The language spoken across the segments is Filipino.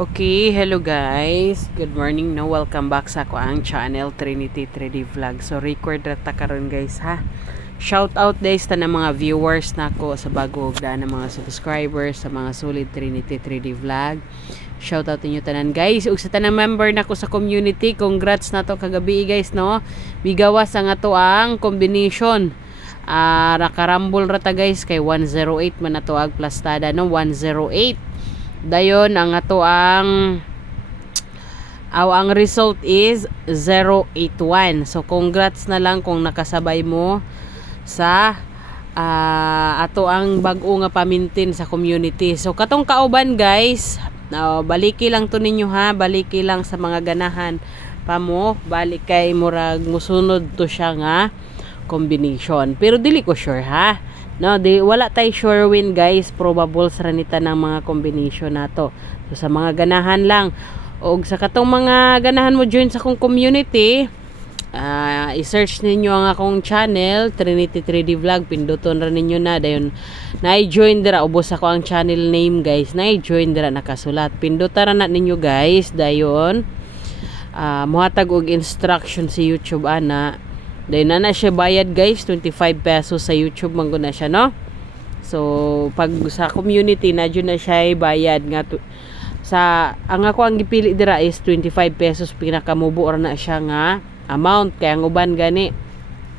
Okay, hello guys. Good morning, no. Welcome back sa ako ang channel Trinity 3D Vlog. So record rata karon guys ha. Shout out guys ta ng mga viewers nako sa bago ug ng mga subscribers sa mga solid Trinity 3D Vlog. Shout out inyo tanan guys ug sa tanang member nako sa community. Congrats na to kagabi guys no. Bigawas ang ato ang combination. Nakarambol rata guys kay 108 man ato ag plastada no 108. Dayon ang ato ang result is 081. So congrats na lang kung nakasabay mo sa ato ang bag-o nga pamintin sa community. So katong kauban guys, baliki lang to ninyo ha, baliki lang sa mga ganahan pa mo, balik kay murag musunod to siya nga combination. Pero dili ko sure ha. No, wala tay sure win guys, probable sa ranita ng mga combination nato. So sa mga ganahan lang og sa katong mga ganahan mo join sa akong community, i-search ninyo ang akong channel Trinity 3D Vlog, pinduton ra ninyo na dayon na-join dira ubos ako ang channel name guys, na-join dira nakasulat, pindutan ra na ninyo guys dayon muhatag og instruction si YouTube ana. Dahil na siya bayad guys, 25 pesos sa YouTube man na siya no. So pag sa community na dyan na siya bayad nga sa ang ako ang gipili dira is 25 pesos pinakamubo ra na siya nga amount, kaya ang uban gani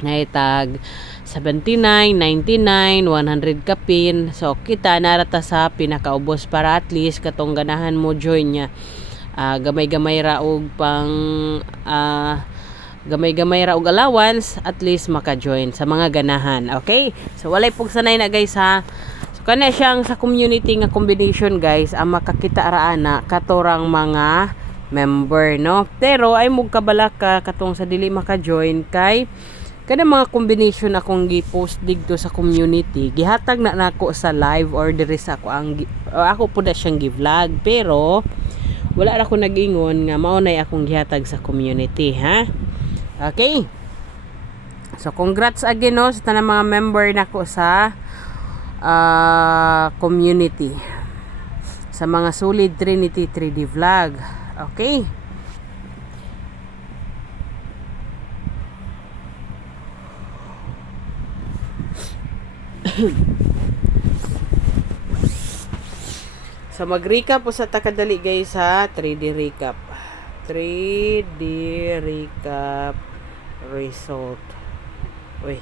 naitag 79, 99, 100 kapin. So kita narata sa pinakaubos para at least katong ganahan mo join niya. Gamay-gamay ra og pang gamay-gamay ra og allowance, at least maka-join sa mga ganahan. Okay? So walay pug sanay na guys ha. So kana siyang sa community nga combination guys, ang makakita ra ana katorang mga member no. Pero ay mug kabalaka katong sa dili maka-join kay kada mga combination akong gi-post digto sa community, gihatag na nako sa live or diri sa ako pud na siyang gi-vlog, pero wala ra ko nag-ingon nga mao nay akong gihatag sa community ha. Okay. So congrats again no sa tanang mga member nako sa community. Sa mga solid Trinity 3D Vlog. Okay. So mag-recap po sa takadali guys ha, 3D recap. 3D recap result. Uy.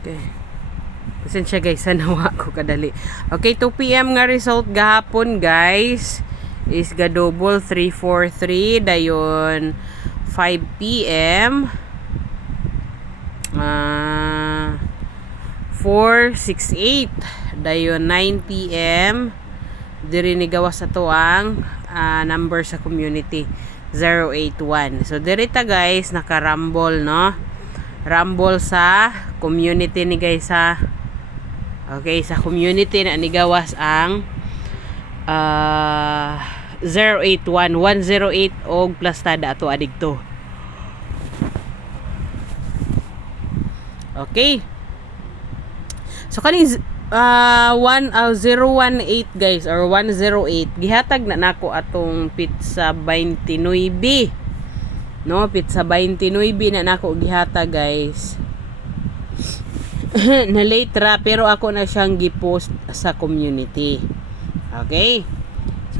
Okay. Pasensya guys, nawa ko kadali. Okay, 2 PM nga result gahapon guys is ga double 343 dayon 5 PM 468 dayon 9 PM diri ni gawas ato ang number sa community 081. So diri ta guys nakarambol no. Rumble sa community ni guys ha. Okay, sa community na nigawas ang 081 108 og plastada ato adigto. Okay. So kaning 018 guys or 108 gihatag na nako atong pizza 29. No, pizza 29 na nako gihata guys. Na late ra pero ako na siyang gi-post sa community. Okay?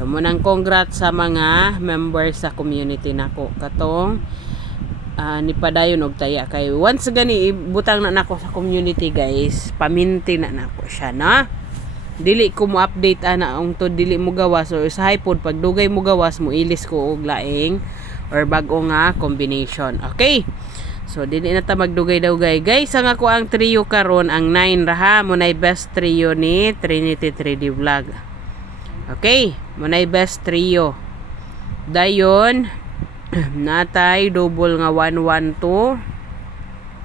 So So munang congrats sa mga members sa community nako katong ni padayon og taya kay once gani butang na nako sa community guys, paminti na nako siya na. Dili ko mo update ana ang to dili mo gawas so usahay pod pag dugay mo gawas mo ilis ko og laing or bag-o nga combination. Okay. So dili na ta magdugay-dugay guys. Ang ako ang trio karon ang 9 raha mo nay best trio ni Trinity 3D Vlog. Okay, mo nay best trio. Dayon natay double nga 112.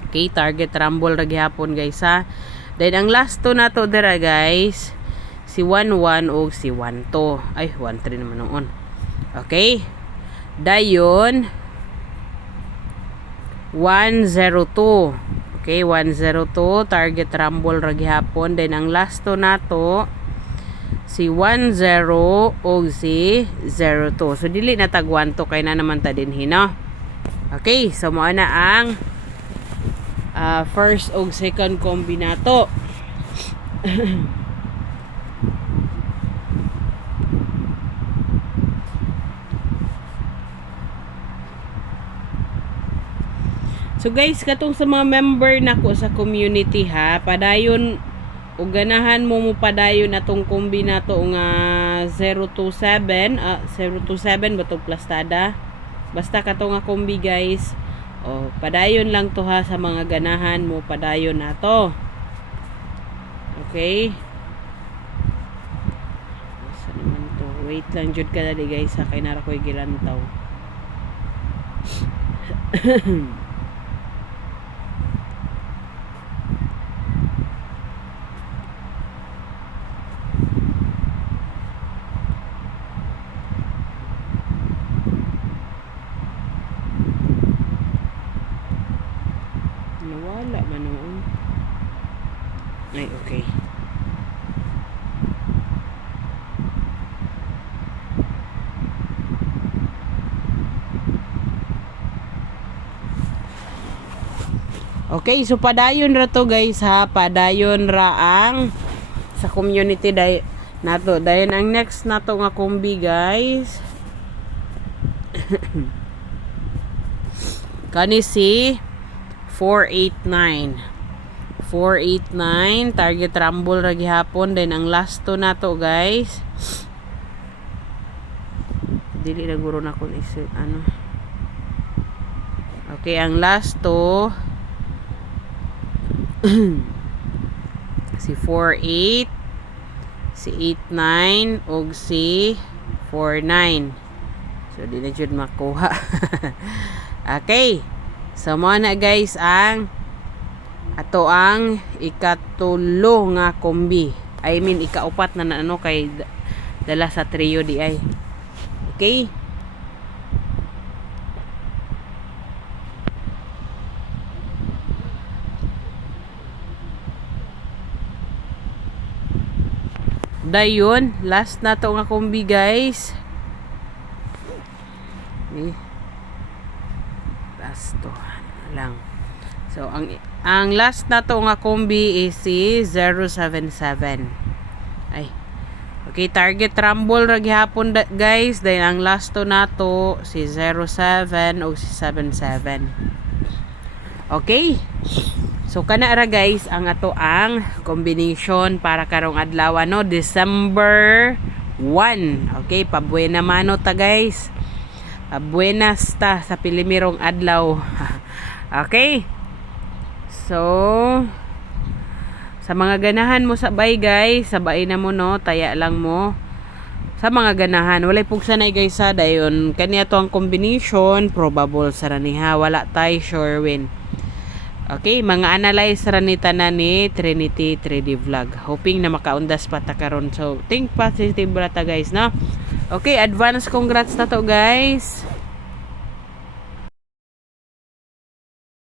Okay, target rumble ra gihapon guys ha. Then ang last two nato dira guys, si 11 o si 12. Ay 13 naman noon. Okay. Dayon 102. Okay, 102 target rumble ra gihapon. Then ang last two nato si 10 o si 02. So dili na tag 12 kay na naman ta din hino. Okay, so mo na ang first o second kombinato. So guys, katong sa mga member nako sa community ha, padayon ug ganahan mo padayon atong kombinato nga 027 027 bato plastada. Basta kato nga kombi guys. O padayon lang to ha sa mga ganahan mo padayon nato. Okay? Asa naman to? Wait lang jud ka dali guys ha kay nara koy gilantaw. Nawala man noon. Ay, okay. Okay, so padayon ra to guys ha. Padayon ra ang sa community nato. Dayon ang next nato nga kombi guys. Kani si 489 target rumble ra gihapon. Then ang last to nato guys, dili na guro na kun isip ano. Okay, ang last to si 48, si 89 og si 49. So di na jud makuha. Okay. So mo na guys ang ato ang ikatulo nga kombi. I mean ikaupat na ano kay dala sa trio di ay. Okay? Dayon, last na to nga kombi guys. Okay. Last to lang. So ang last na to nga kombi is si 077. Ay. Okay, target rumble ra gihapon guys. Then ang last to nato si 07 o si 77. Okay? So kana ra guys ang ato ang combination para karong adlaw no, December 1. Okay, pabuena mano ta guys. Buenas ta sa pilimirong adlaw. Okay? So sa mga ganahan mo sabay guys, sabay na mo no, taya lang mo. Sa mga ganahan, walay pugsanay guys sa dayon. Kaniya to ang combination, probable sa raniha, wala tay sure win. Okay, mga analyze ra ni tanan ni Trinity 3D Vlog. Hoping na makaundas pa ta karon. So, think positive ra ta guys, no? Okay, advance congrats na to guys.